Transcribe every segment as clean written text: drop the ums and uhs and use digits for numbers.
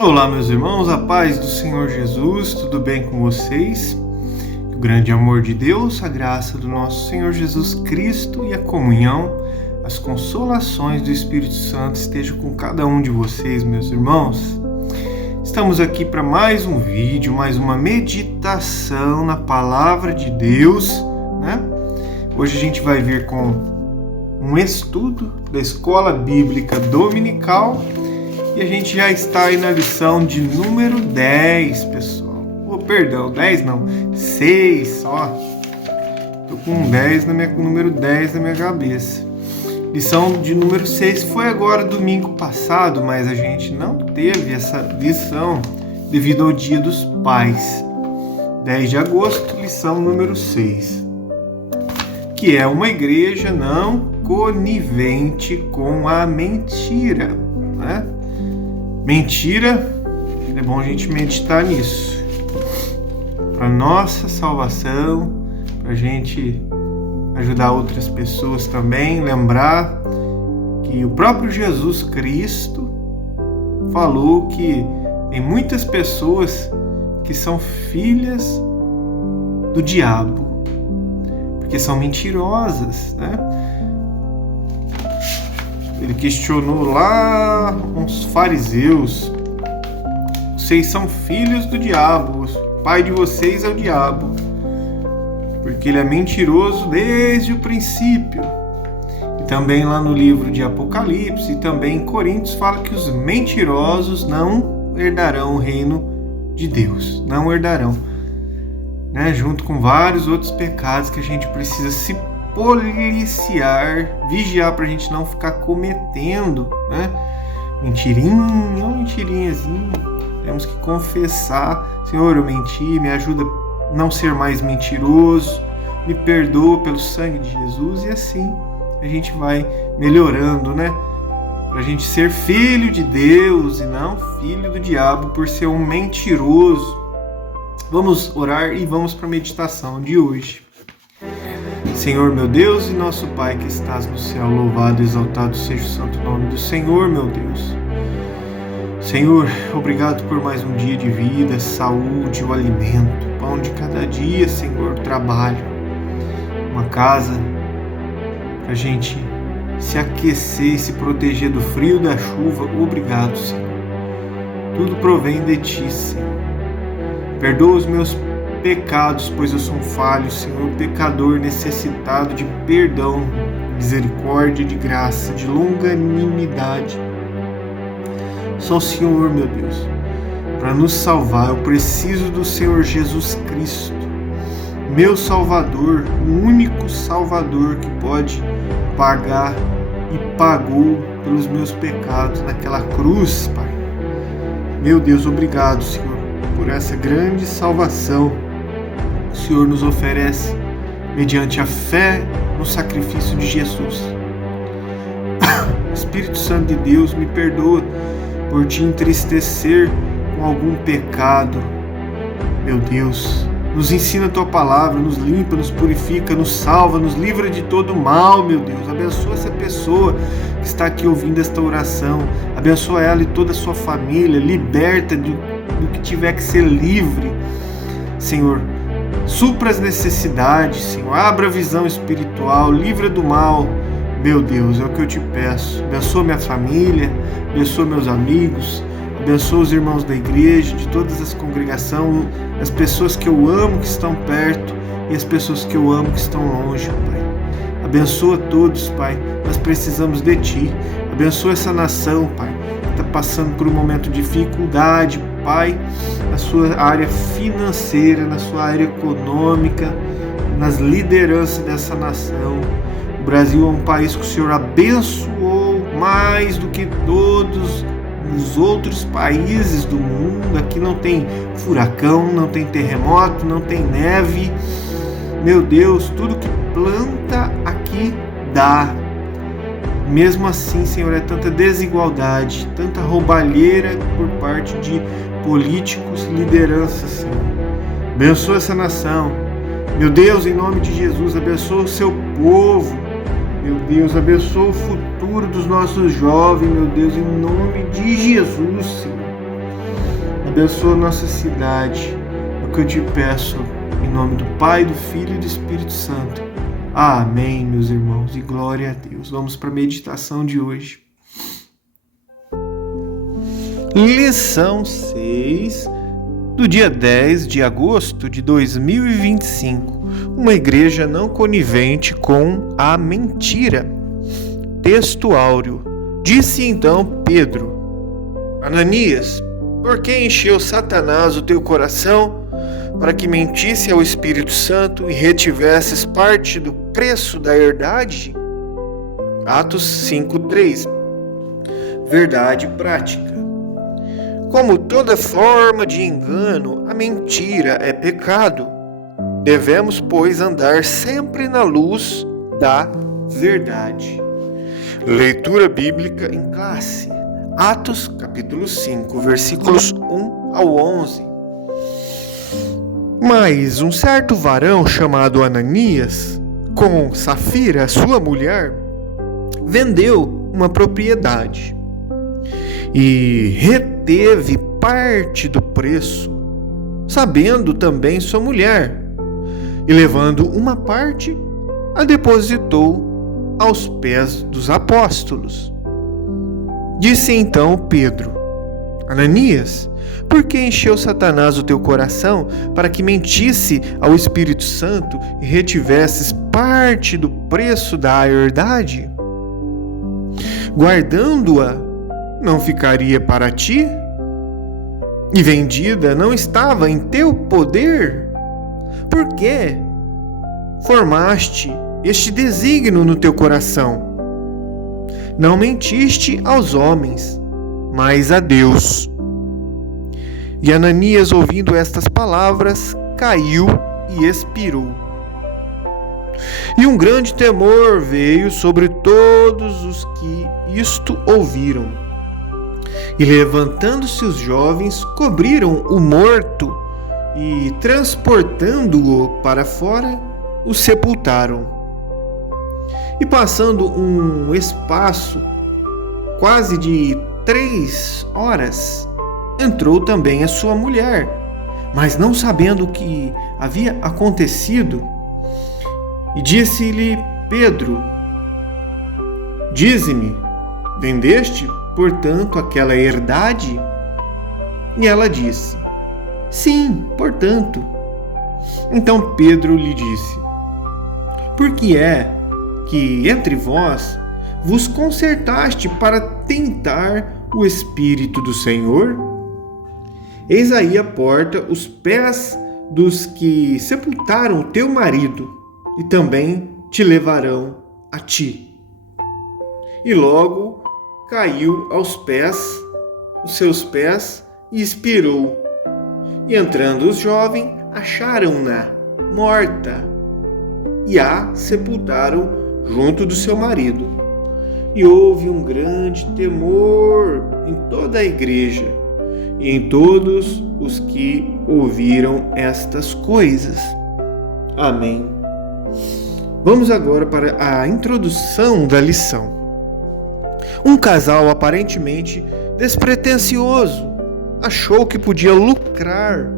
Olá, meus irmãos, a paz do Senhor Jesus, tudo bem com vocês? Que o grande amor de Deus, a graça do nosso Senhor Jesus Cristo e a comunhão, as consolações do Espírito Santo estejam com cada um de vocês, meus irmãos. Estamos aqui para mais um vídeo, mais uma meditação na Palavra de Deus, né? Hoje a gente vai vir com um estudo da Escola Bíblica Dominical. E a gente já está aí na lição de número 10, pessoal. Perdão, 10 não, 6 só. Tô com número 10 na minha cabeça. Lição de número 6 foi agora domingo passado, mas a gente não teve essa lição devido ao Dia dos Pais. 10 de agosto, lição número 6. Que é uma igreja não conivente com a mentira, né? Mentira, é bom a gente meditar nisso. Para nossa salvação, para a gente ajudar outras pessoas também, lembrar que o próprio Jesus Cristo falou que tem muitas pessoas que são filhas do diabo, porque são mentirosas, né? Ele questionou lá uns fariseus: vocês são filhos do diabo, o pai de vocês é o diabo, porque ele é mentiroso desde o princípio. E também lá no livro de Apocalipse e também em Coríntios fala que os mentirosos não herdarão o reino de Deus, não herdarão, né? Junto com vários outros pecados que a gente precisa se policiar, vigiar para a gente não ficar cometendo, né? Mentirinhazinha. Temos que confessar: Senhor, eu menti, me ajuda a não ser mais mentiroso, me perdoa pelo sangue de Jesus, e assim a gente vai melhorando, né? Para a gente ser filho de Deus e não filho do diabo por ser um mentiroso. Vamos orar e vamos para a meditação de hoje. Senhor, meu Deus e nosso Pai que estás no céu, louvado e exaltado seja o santo nome do Senhor, meu Deus. Senhor, obrigado por mais um dia de vida, saúde, o alimento, pão de cada dia, Senhor, trabalho, uma casa para a gente se aquecer e se proteger do frio e da chuva. Obrigado, Senhor. Tudo provém de Ti, Senhor. Perdoa os meus pecados, pois eu sou um falho, Senhor, pecador necessitado de perdão, misericórdia, de graça, de longanimidade. Só o Senhor, meu Deus, para nos salvar. Eu preciso do Senhor Jesus Cristo, meu Salvador, o único Salvador que pode pagar e pagou pelos meus pecados naquela cruz, Pai. Meu Deus, obrigado, Senhor, por essa grande salvação que o Senhor nos oferece mediante a fé no sacrifício de Jesus. Espírito Santo de Deus, me perdoa por te entristecer com algum pecado. Meu Deus, nos ensina a Tua palavra, nos limpa, nos purifica, nos salva, nos livra de todo mal, meu Deus. Abençoa essa pessoa que está aqui ouvindo esta oração. Abençoa ela e toda a sua família. Liberta do que tiver que ser livre, Senhor. Supra as necessidades, Senhor. Abra a visão espiritual, livra do mal. Meu Deus, é o que eu te peço. Abençoa minha família, abençoa meus amigos, abençoa os irmãos da igreja, de todas as congregações, as pessoas que eu amo que estão perto e as pessoas que eu amo que estão longe, Pai. Abençoa todos, Pai. Nós precisamos de Ti. Abençoa essa nação, Pai, que está passando por um momento de dificuldade, Pai, na sua área financeira, na sua área econômica, nas lideranças dessa nação. O Brasil é um país que o Senhor abençoou mais do que todos os outros países do mundo. Aqui não tem furacão, não tem terremoto, não tem neve. Meu Deus, tudo que planta aqui dá. Mesmo assim, Senhor, é tanta desigualdade, tanta roubalheira por parte de políticos, lideranças, Senhor. Abençoa essa nação. Meu Deus, em nome de Jesus, abençoa o seu povo. Meu Deus, abençoa o futuro dos nossos jovens, meu Deus, em nome de Jesus, Senhor. abençoa nossa cidade. É o que eu te peço, em nome do Pai, do Filho e do Espírito Santo. Amém, meus irmãos, e glória a Deus. Vamos para a meditação de hoje. Lição 6, do dia 10 de agosto de 2025. Uma igreja não conivente com a mentira. Texto áureo. Disse então Pedro: Ananias, por que encheu Satanás o teu coração para que mentisse ao Espírito Santo e retivesses parte do preço da herdade? Atos 5:3. Verdade prática. Como toda forma de engano, a mentira é pecado. Devemos, pois, andar sempre na luz da verdade. Leitura bíblica em classe. Atos, capítulo 5, versículos 1 ao 11. Mas um certo varão chamado Ananias, com Safira, sua mulher, vendeu uma propriedade e reteve parte do preço, sabendo também sua mulher, e levando uma parte, a depositou aos pés dos apóstolos. Disse então Pedro: Ananias, por que encheu Satanás o teu coração para que mentisse ao Espírito Santo e retivesses parte do preço da herdade? Guardando-a, não ficaria para ti? E vendida não estava em teu poder? Por que formaste este desígnio no teu coração? Não mentiste aos homens, mas a Deus. E Ananias, ouvindo estas palavras, caiu e expirou. E um grande temor veio sobre todos os que isto ouviram. E levantando-se os jovens, cobriram o morto e, transportando-o para fora, o sepultaram. E passando um espaço quase de 3 horas, entrou também a sua mulher, mas não sabendo o que havia acontecido. E disse-lhe Pedro: Dize-me, vendeste, portanto, aquela herdade? E ela disse: Sim, portanto. Então Pedro lhe disse: Por que é que entre vós vos concertaste para tentar o Espírito do Senhor? Eis aí a porta os pés dos que sepultaram o teu marido, e também te levarão a ti. E logo caiu aos pés, os seus pés, e expirou. E entrando os jovens, acharam-na morta, e a sepultaram junto do seu marido. E houve um grande temor em toda a igreja e em todos os que ouviram estas coisas. Amém. Vamos agora para a introdução da lição. Um casal aparentemente despretensioso achou que podia lucrar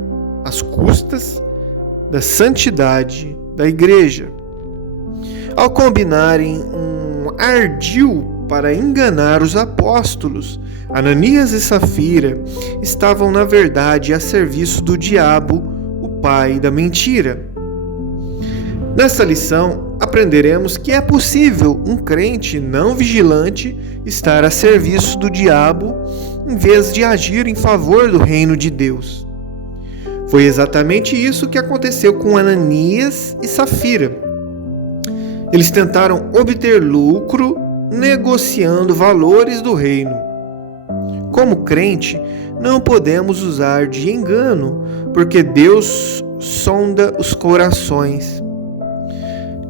às custas da santidade da igreja. Ao combinarem um ardil para enganar os apóstolos, Ananias e Safira estavam, na verdade, a serviço do diabo, o pai da mentira. Nesta lição, aprenderemos que é possível um crente não vigilante estar a serviço do diabo em vez de agir em favor do reino de Deus. Foi exatamente isso que aconteceu com Ananias e Safira. Eles tentaram obter lucro negociando valores do reino. Como crente, não podemos usar de engano, porque Deus sonda os corações.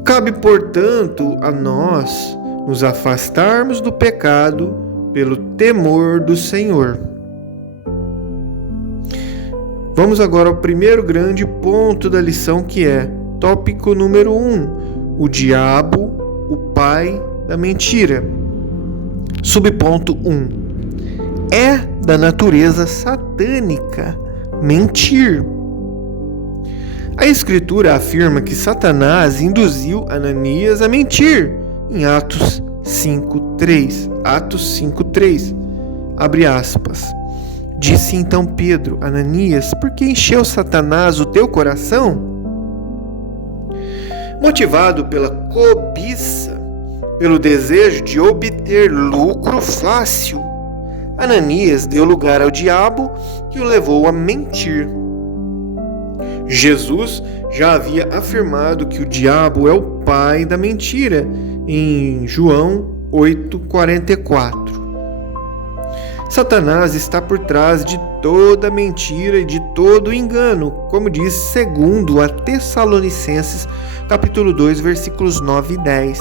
Cabe, portanto, a nós nos afastarmos do pecado pelo temor do Senhor. Vamos agora ao primeiro grande ponto da lição, que é tópico número 1, o diabo, o pai da mentira. Subponto 1. É da natureza satânica mentir. A Escritura afirma que Satanás induziu Ananias a mentir em Atos 5:3. Atos 5:3. Abre aspas. Disse então Pedro, Ananias, por que encheu Satanás o teu coração? Motivado pela cobiça, pelo desejo de obter lucro fácil, Ananias deu lugar ao diabo que o levou a mentir. Jesus já havia afirmado que o diabo é o pai da mentira, em João 8:44. Satanás está por trás de toda mentira e de todo engano, como diz segundo a Tessalonicenses, capítulo 2, versículos 9 e 10.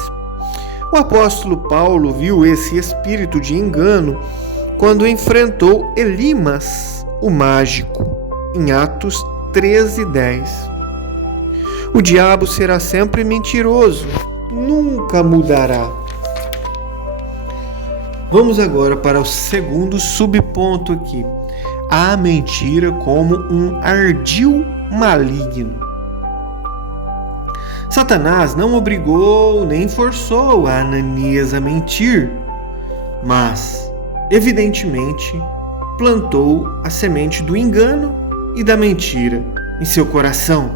O apóstolo Paulo viu esse espírito de engano quando enfrentou Elimas, o mágico, em Atos 13:10. O diabo será sempre mentiroso, nunca mudará. Vamos agora para o segundo subponto aqui. A mentira como um ardil maligno. Satanás não obrigou nem forçou a Ananias a mentir, mas, evidentemente, plantou a semente do engano e da mentira em seu coração.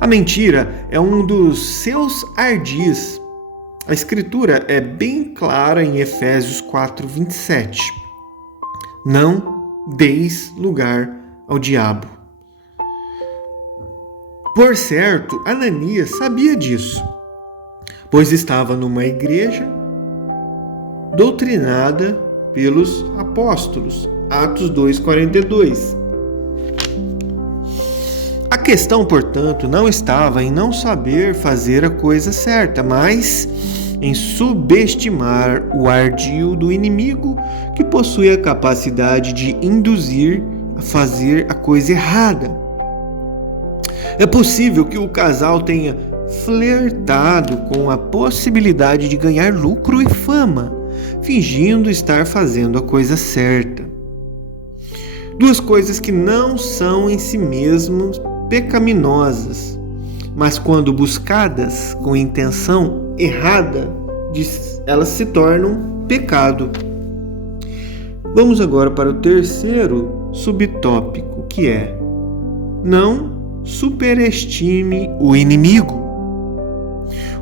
A mentira é um dos seus ardis. A Escritura é bem clara em Efésios 4:27. Não deis lugar ao diabo. Por certo, Ananias sabia disso, pois estava numa igreja doutrinada pelos apóstolos. Atos 2:42. A questão, portanto, não estava em não saber fazer a coisa certa, mas em subestimar o ardil do inimigo que possui a capacidade de induzir a fazer a coisa errada. É possível que o casal tenha flertado com a possibilidade de ganhar lucro e fama, fingindo estar fazendo a coisa certa. Duas coisas que não são em si mesmas pecaminosas, mas quando buscadas com intenção errada, elas se tornam pecado. Vamos agora para o terceiro subtópico, que é: não superestime o inimigo.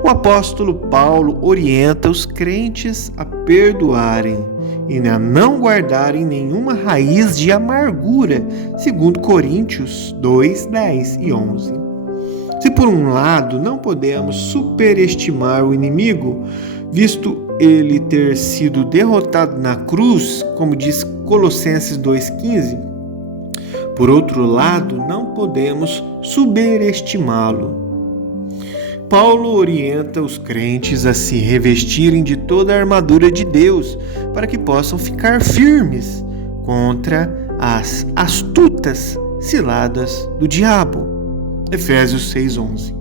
O apóstolo Paulo orienta os crentes a perdoarem e a não guardarem nenhuma raiz de amargura, segundo Coríntios 2, 10 e 11. Se por um lado não podemos superestimar o inimigo, visto ele ter sido derrotado na cruz, como diz Colossenses 2,15, por outro lado, não podemos superestimá-lo. Paulo orienta os crentes a se revestirem de toda a armadura de Deus para que possam ficar firmes contra as astutas ciladas do diabo. Efésios 6:11.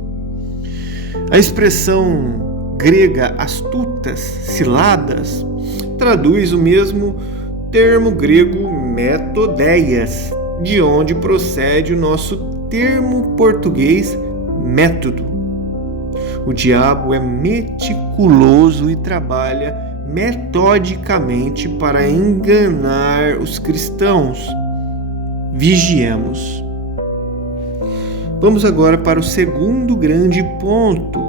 A expressão grega astutas, ciladas, traduz o mesmo termo grego metodeias, de onde procede o nosso termo português método. O diabo é meticuloso e trabalha metodicamente para enganar os cristãos. Vigiemos. Vamos agora para o segundo grande ponto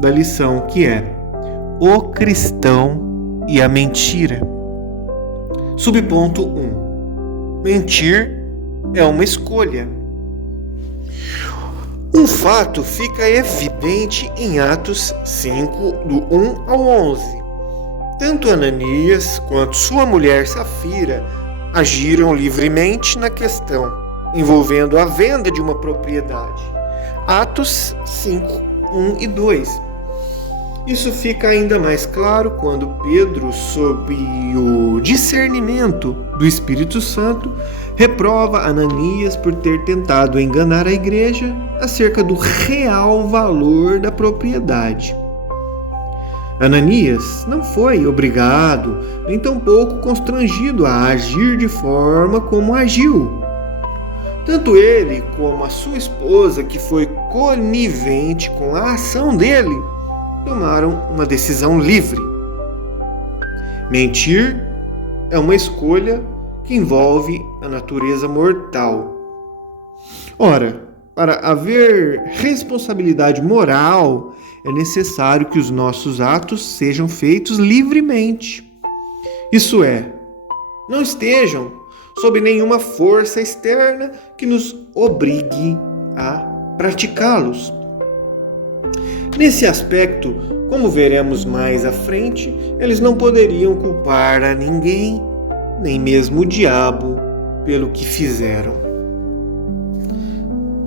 da lição, que é o cristão e a mentira. Subponto 1. Mentir é uma escolha. Um fato fica evidente em Atos 5, do 1 ao 11. Tanto Ananias quanto sua mulher Safira agiram livremente na questão, envolvendo a venda de uma propriedade. Atos 5, 1 e 2. Isso fica ainda mais claro quando Pedro, sob o discernimento do Espírito Santo, reprova Ananias por ter tentado enganar a igreja acerca do real valor da propriedade. Ananias não foi obrigado, nem tampouco constrangido a agir de forma como agiu. Tanto ele como a sua esposa, que foi conivente com a ação dele, tomaram uma decisão livre. Mentir é uma escolha que envolve a natureza mortal. Ora, para haver responsabilidade moral, é necessário que os nossos atos sejam feitos livremente. Isso é, não estejam sob nenhuma força externa que nos obrigue a praticá-los. Nesse aspecto, como veremos mais à frente, eles não poderiam culpar a ninguém, nem mesmo o diabo, pelo que fizeram.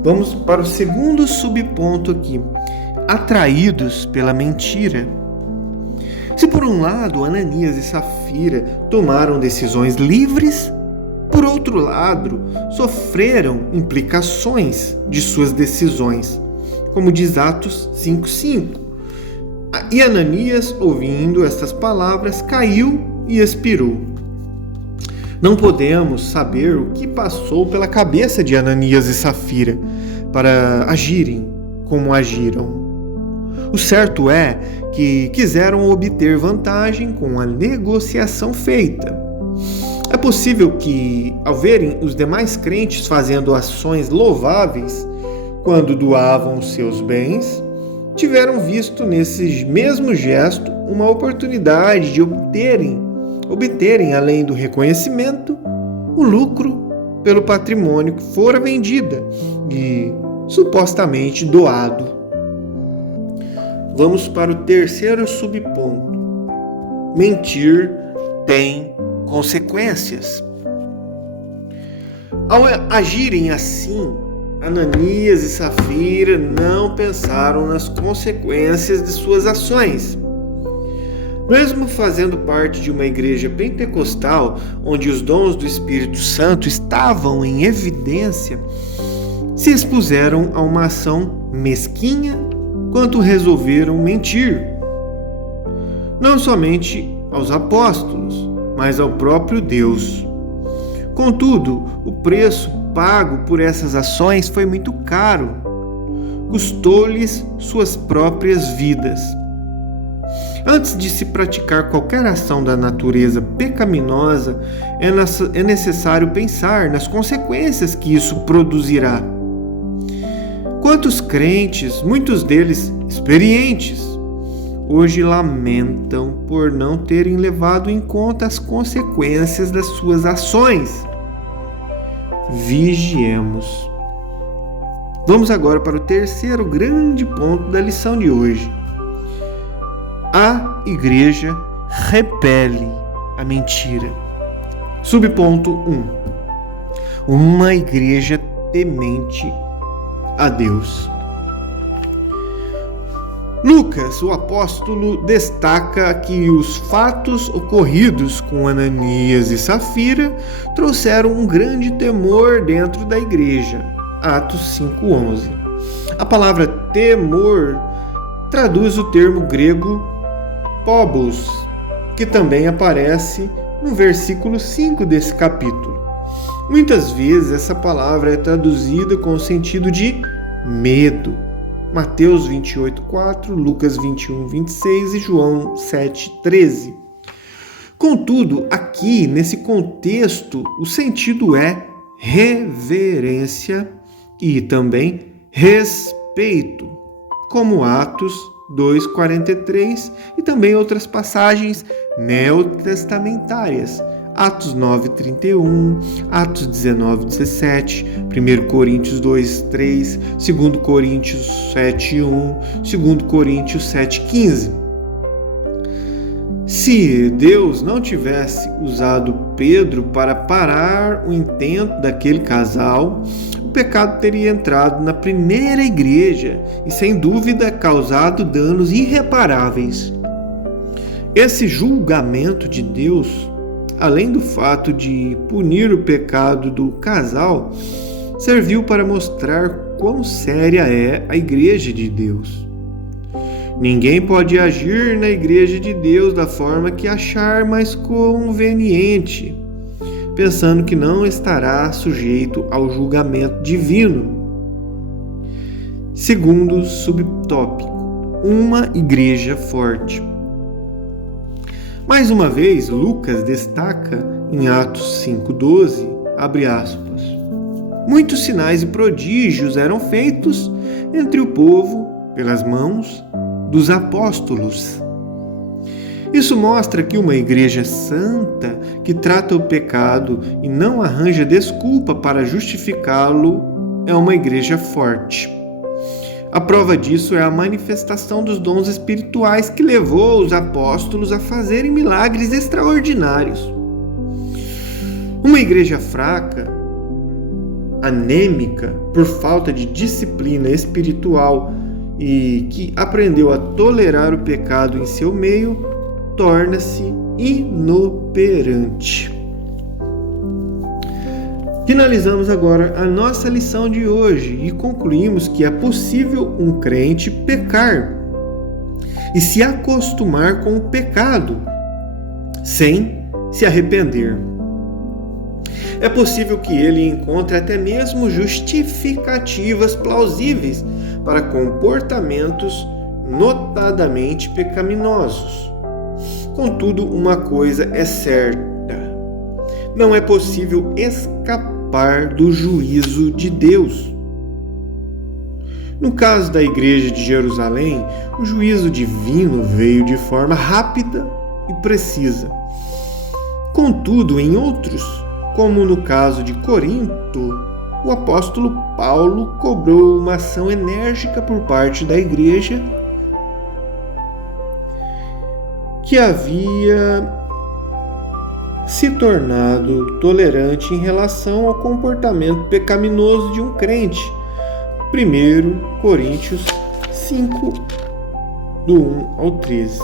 Vamos para o segundo subponto aqui. Atraídos pela mentira. Se por um lado Ananias e Safira tomaram decisões livres, por outro lado, sofreram implicações de suas decisões, como diz Atos 5:5. E Ananias, ouvindo estas palavras, caiu e expirou. Não podemos saber o que passou pela cabeça de Ananias e Safira para agirem como agiram. O certo é que quiseram obter vantagem com a negociação feita. É possível que, ao verem os demais crentes fazendo ações louváveis quando doavam os seus bens, tiveram visto nesse mesmo gesto uma oportunidade de obterem, além do reconhecimento, o lucro pelo patrimônio que fora vendida e supostamente doado. Vamos para o terceiro subponto. Mentir tem consequências. Ao agirem assim, Ananias e Safira não pensaram nas consequências de suas ações. Mesmo fazendo parte de uma igreja pentecostal, onde os dons do Espírito Santo estavam em evidência, se expuseram a uma ação mesquinha quanto resolveram mentir. Não somente aos apóstolos, mas ao próprio Deus. Contudo, o preço pago por essas ações foi muito caro. Custou-lhes suas próprias vidas. Antes de se praticar qualquer ação da natureza pecaminosa, é necessário pensar nas consequências que isso produzirá. Quantos crentes, muitos deles experientes, hoje lamentam por não terem levado em conta as consequências das suas ações? Vigiemos. Vamos agora para o terceiro grande ponto da lição de hoje. A igreja repele a mentira. Subponto 1. Uma igreja temente a Deus. Lucas, o apóstolo, destaca que os fatos ocorridos com Ananias e Safira trouxeram um grande temor dentro da igreja. Atos 5:11. A palavra temor traduz o termo grego phobos, que também aparece no versículo 5 desse capítulo. Muitas vezes essa palavra é traduzida com o sentido de medo. Mateus 28:4, Lucas 21:26 e João 7:13. Contudo, aqui, nesse contexto, o sentido é reverência e também respeito, como Atos 2:43 e também outras passagens neotestamentárias. Atos 9:31, Atos 19:17, 1 Coríntios 2:3, 2 Coríntios 7:1, 2 Coríntios 7:15. Se Deus não tivesse usado Pedro para parar o intento daquele casal, o pecado teria entrado na primeira igreja e, sem dúvida, causado danos irreparáveis. Esse julgamento de Deus, além do fato de punir o pecado do casal, serviu para mostrar quão séria é a igreja de Deus. Ninguém pode agir na igreja de Deus da forma que achar mais conveniente, pensando que não estará sujeito ao julgamento divino. Segundo subtópico, uma igreja forte. Mais uma vez, Lucas destaca em Atos 5:12, abre aspas, muitos sinais e prodígios eram feitos entre o povo pelas mãos dos apóstolos. Isso mostra que uma igreja santa, que trata o pecado e não arranja desculpa para justificá-lo, é uma igreja forte. A prova disso é a manifestação dos dons espirituais que levou os apóstolos a fazerem milagres extraordinários. Uma igreja fraca, anêmica, por falta de disciplina espiritual e que aprendeu a tolerar o pecado em seu meio, torna-se inoperante. Finalizamos agora a nossa lição de hoje e concluímos que é possível um crente pecar e se acostumar com o pecado sem se arrepender. É possível que ele encontre até mesmo justificativas plausíveis para comportamentos notadamente pecaminosos. Contudo, uma coisa é certa: não é possível escapar do juízo de Deus. No caso da igreja de Jerusalém, o juízo divino veio de forma rápida e precisa. Contudo, em outros, como no caso de Corinto, o apóstolo Paulo cobrou uma ação enérgica por parte da igreja que havia se tornado tolerante em relação ao comportamento pecaminoso de um crente. 1 Coríntios 5, do 1 ao 13.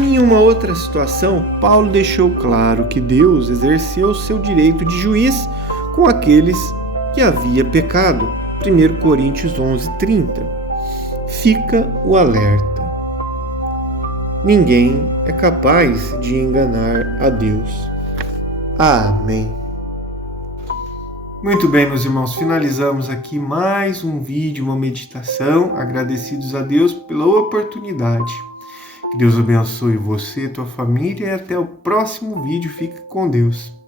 Em uma outra situação, Paulo deixou claro que Deus exerceu seu direito de juiz com aqueles que havia pecado. 1 Coríntios 11:30. Fica o alerta. Ninguém é capaz de enganar a Deus. Amém. Muito bem, meus irmãos, finalizamos aqui mais um vídeo, uma meditação, agradecidos a Deus pela oportunidade. Que Deus abençoe você, tua família e até o próximo vídeo. Fique com Deus.